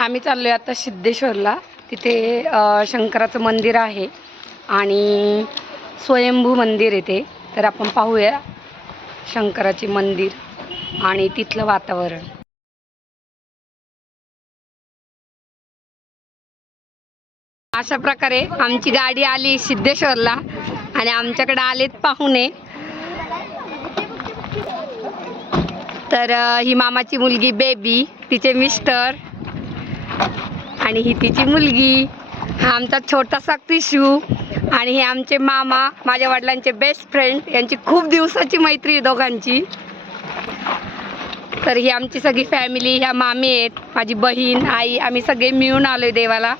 आम्ही चाललोय आता सिद्धेश्वरला. तिथे शंकराचं मंदिर आहे आणि स्वयंभू मंदिर आहे ते. तर आपण पाहूया शंकराचे मंदिर आणि तिथलं वातावरण. अशा प्रकारे आमची गाडी आली सिद्धेश्वरला आणि आमच्याकडे आलेत पाहुणे. तर ही मामाची मुलगी बेबी तिचे मिस्टर आणि ही तिची मुलगी हा आमचा छोटासा पिशू आणि हे आमचे मामा माझ्या वडिलांचे बेस्ट फ्रेंड यांची खूप दिवसाची मैत्री आहे दोघांची. तर ही आमची सगळी फॅमिली ह्या मामी आहेत माझी बहीण आई आम्ही सगळे मिळून आलोय देवाला.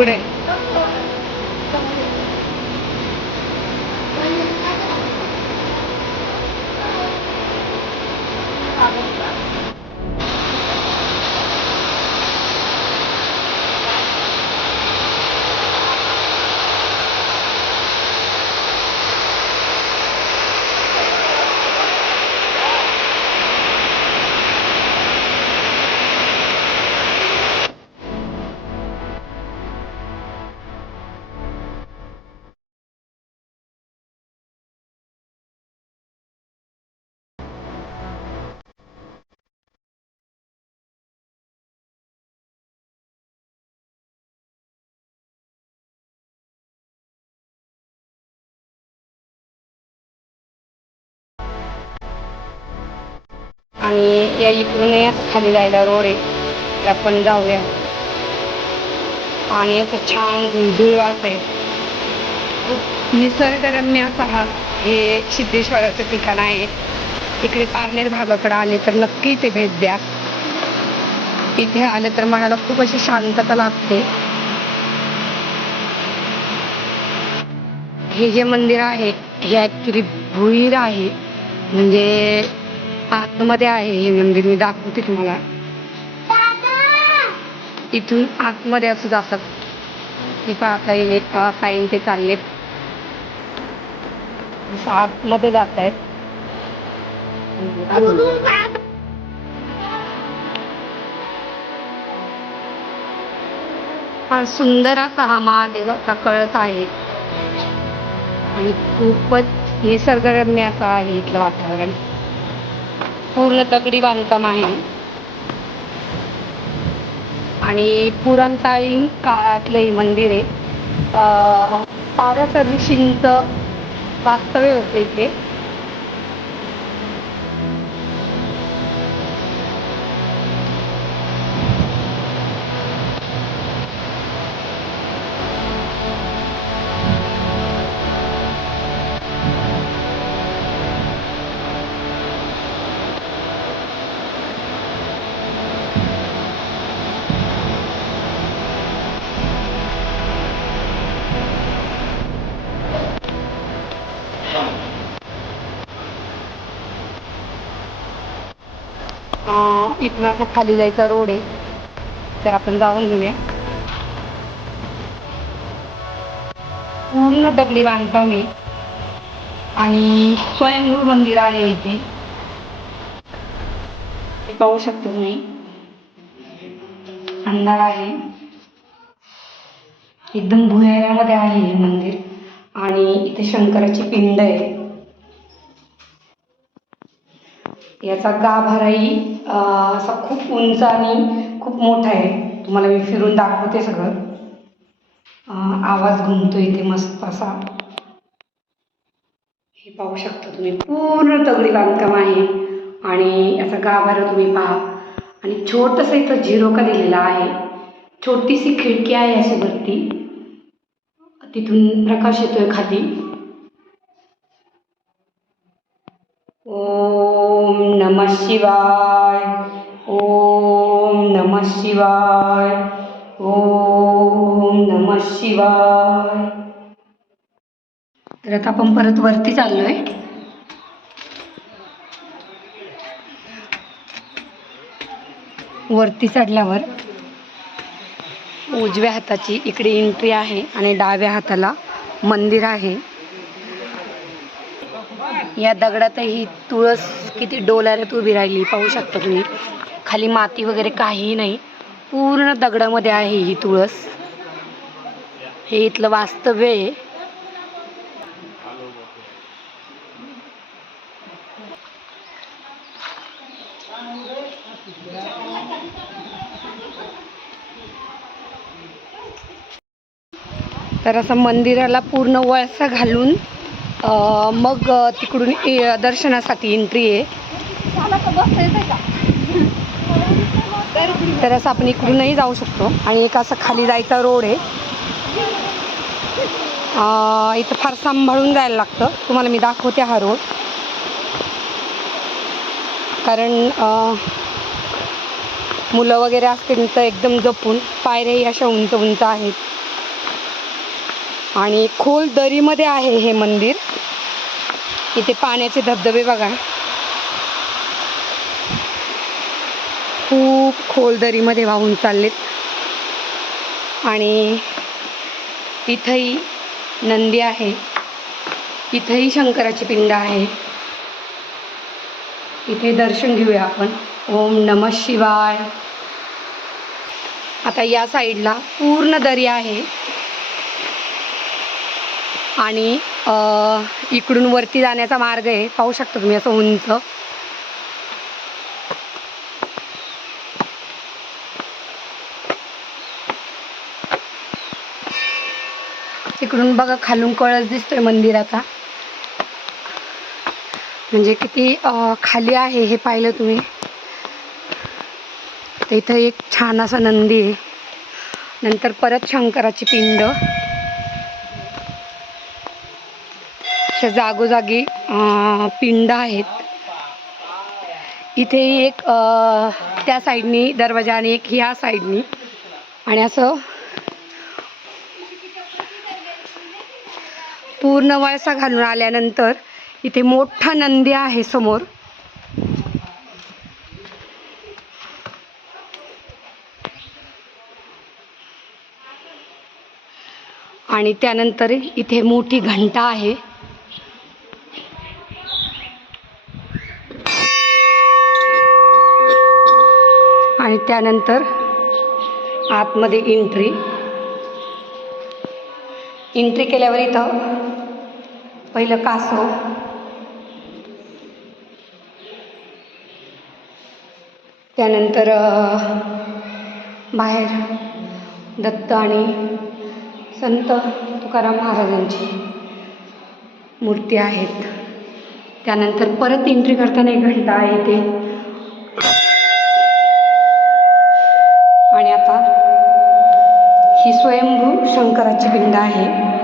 ఇప్పుడే आणि या इकडून खाली जायला रोड आहे. तर आपण जाऊया. आणि असं छान धुळधुळ आहे. खूप निसर्गरम्य असा हा. हे सिद्धेश्वराचं ठिकाण आहे. इकडे पारनेर भागाकडे आले तर नक्की ते भेट द्या. इथे आले तर मनाला खूप अशी शांतता लागते हे जे मंदिर आहे हे ऍक्च्युली भुईर आहे. म्हणजे आतमध्ये आहे हे मंदिर. मी दाखवते तुम्हाला. इथून आतमध्ये असं जातात. हे पाहता येईल काही ते चालले आतमध्ये जात आहेत हा सुंदर असा हा महादेवाचा कळत आहे. आणि खूपच निसर्गरम्य असं आहे इथलं वातावरण. पूर्ण दगडी बांधकाम आहे. आणि पुराणकालीन काळातलं हे मंदिर आहे. अं, सर्विसिंगचं वास्तव्य होतं इथे. इथनं खाली जायचा रोड आहे. तर आपण जाऊन घेऊया. पूर्ण दगडी बांधकाम आहे. आणि स्वयंभू मंदिर आहे इथे. पाहू शकतो तुम्ही. अंधार आहे. एकदम भुयारामध्ये आहे हे मंदिर. आणि इथे शंकराची पिंड आहे. याचा गाभाराही असा खूप उंच आणि खूप मोठा आहे. तुम्हाला मी फिरून दाखवते सगळं. आवाज घुमतो इथे मस्त असा. हे पाहू शकता तुम्ही पूर्ण दगडी बांधकाम आहे. आणि याचा गाभारा तुम्ही पहा. आणि छोटंसं इथं झिरोका दिलेला आहे. छोटीशी खिडकी आहे अशी वरती. तिथून प्रकाश येतोय खाली. ओम नमः शिवाय ओम नमः शिवाय ओम नमः शिवाय. तर आता आपण परत वरती चाललोय. वरती चढल्यावर उजव्या हाताची इकडे एंट्री आहे आणि डाव्या हाताला मंदिर आहे. या दगडातही तुळस किती डोलाऱ्यात उभी राहिली पाहू शकता तुम्ही. खाली माती वगैरे काहीही नाही. पूर्ण दगडामध्ये आहे ही तुळस. हे इथलं वास्तव्य आहे. तर असं मंदिराला पूर्ण वळसा घालून मग तिकडून ए- दर्शनासाठी एंट्री आहे. तर असं आपण इकडूनही जाऊ शकतो. आणि एक असं खाली जायचा रोड आहे. इथं फार सांभाळून जायला लागतं. तुम्हाला मी दाखवते हा रोड. कारण मुलं वगैरे असतील तर एकदम जपून पायऱ्याही अशा उंच उंच आहेत. आणि खोल दरीमध्ये आहे हे मंदिर. इथे पाण्याचे धबधबे बघा. खूप खोल दरीमध्ये वाहून चाललेत. आणि इथंही नंदी आहे. इथंही शंकराची पिंड आहे. इथे दर्शन घेऊया आपण. ओम नम शिवाय. आता या साईडला पूर्ण दरी आहे. आणि इकडून वरती जाण्याचा मार्ग आहे. पाहू शकता तुम्ही असं उंच. तिकडून बघा खालून कळस दिसतोय मंदिराचा. म्हणजे किती खाली आहे हे पाहिलं तुम्ही. तर इथं एक छान असा नंदी आहे. नंतर परत शंकराची पिंड. अशा जागोजागी पिंड आहेत. इथेही एक त्या साईडनी दरवाजा आणि एक ह्या साईडनी. आणि असं पूर्ण वळसा घालून आल्यानंतर इथे मोठा नंदी आहे समोर. आणि त्यानंतर इथे मोठी घंटा आहे. त्यानंतर आतमध्ये एंट्री एंट्री केल्यावर इथं पहिलं कासव. त्यानंतर बाहेर दत्त आणि संत तुकाराम महाराजांची मूर्ती आहेत. त्यानंतर परत एंट्री करताना एक घंटा आहे ते ही स्वयंभू शंकराची पिंड आहे.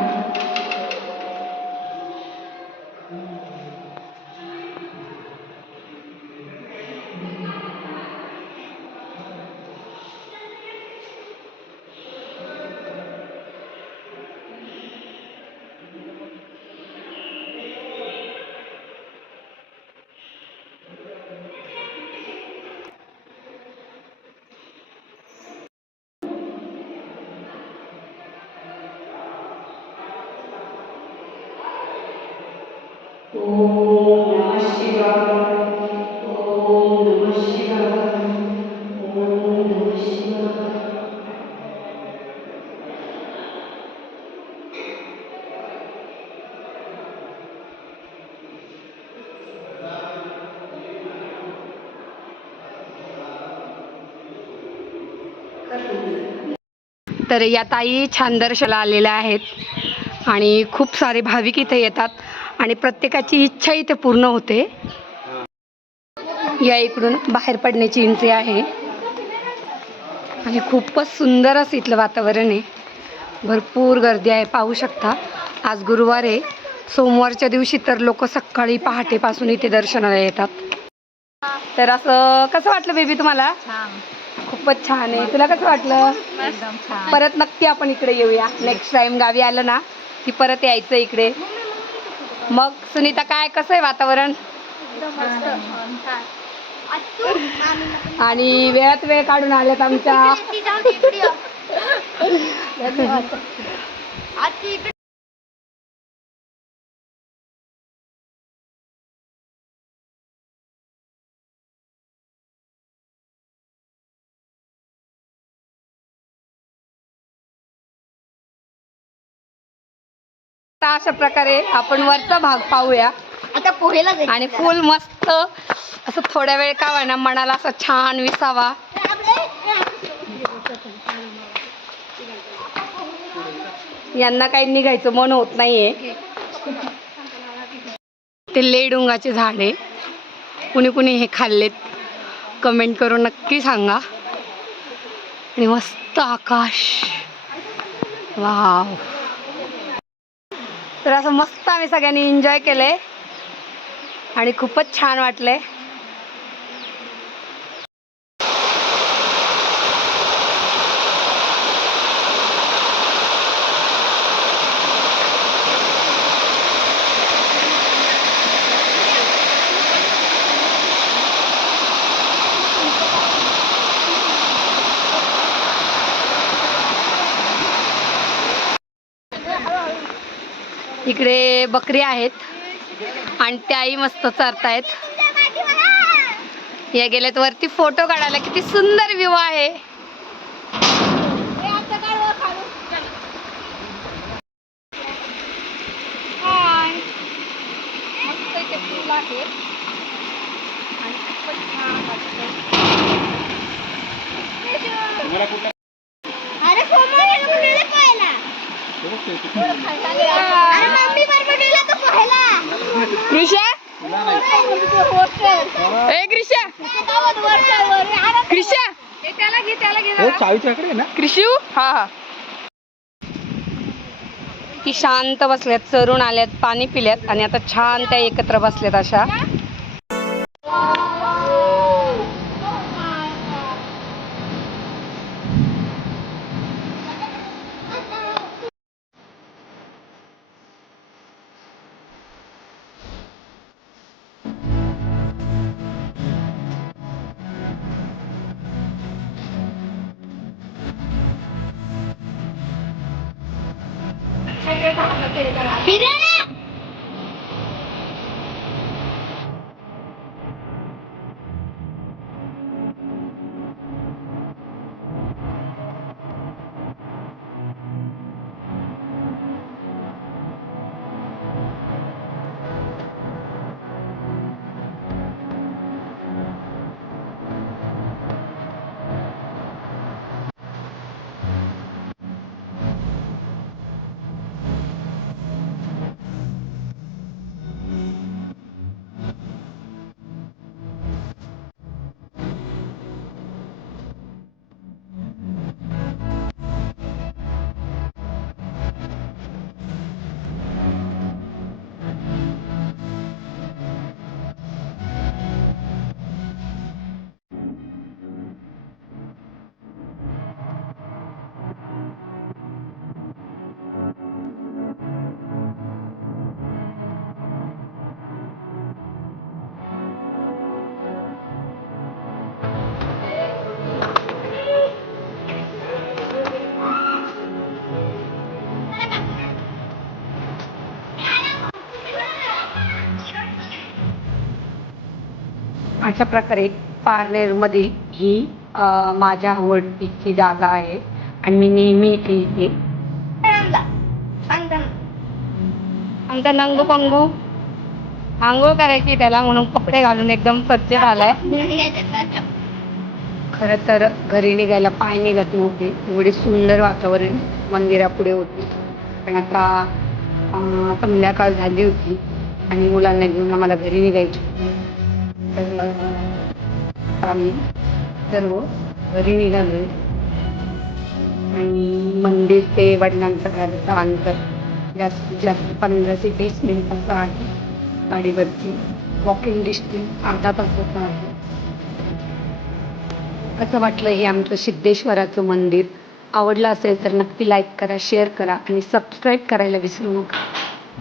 तर या ताई छान दर्शनाला आलेल्या आहेत आणि खूप सारे भाविक इथे येतात आणि प्रत्येकाची इच्छा इथे पूर्ण होते. या इकडून बाहेर पडण्याची एंट्री आहे. आणि खूपच सुंदर असं इथलं वातावरण आहे. भरपूर गर्दी आहे पाहू शकता. आज गुरुवार आहे. सोमवारच्या दिवशी तर लोक सकाळी पहाटेपासून इथे दर्शनाला येतात. तर असं कसं वाटलं बेबी तुम्हाला? खूपच छान आहे. तुला कसं वाटलं? एकदम छान परत नक्की आपण इकडे येऊया. नेक्स्ट टाइम गावी आलं ना की परत यायचं इकडे. मग सुनीता काय कसं आहे वातावरण? आणि वेळात वेळ काढून आल्यात आमच्या. आता अशा प्रकारे आपण वरचा भाग पाहूया. आता पोहेला. आणि फुल मस्त असं थोड्या वेळ का ना मनाला असं छान विसावा. यांना काही निघायचं मन होत नाहीये. ते लेडुंगाचे झाड. कुणी कुणी हे खाल्लेत. कमेंट करून नक्की सांगा. आणि मस्त आकाश. वाव. तर असं मस्त आम्ही सगळ्यांनी एन्जॉय केले आणि खूपच छान वाटले इकडे बकरी आहेत. आणि त्याही मस्त चरतायत. या गेल्यात वरती फोटो काढायला किती सुंदर व्ह्यू आहे. ती शांत बसल्यात चरून आल्यात पाणी पिल्यात आणि आता छान त्या एकत्र बसल्यात अशा. れた方が来ら。अशा प्रकारे पार्लेरमध्ये ही माझ्या आवडतीची जागा आहे आणि मी नेहमी इथे येते. आमचा नंगू पंगू. आंघोळ करायची त्याला म्हणून कपडे घालून एकदम सज्ज झालाय. खरं तर घरी निघायला पाय निघत नव्हते. एवढे सुंदर वातावरण मंदिरापुढे होते. पण आता संध्याकाळ झाली होती आणि मुलांना घेऊन आम्हाला घरी निघायची. आम्ही सर्व घरी निघालो आणि मंदिर ते वडिलांचं घराचं अंतर जास्तीत जास्त पंधरा ते वीस मिनिटाचं आहे. गाडीवरती वॉकिंग डिस्टन्स अर्धा तासाचं आहे. असं वाटलं हे आमचं सिद्धेश्वराचं मंदिर. आवडलं असेल तर नक्की लाईक करा शेअर करा आणि सबस्क्राईब करायला विसरू नका.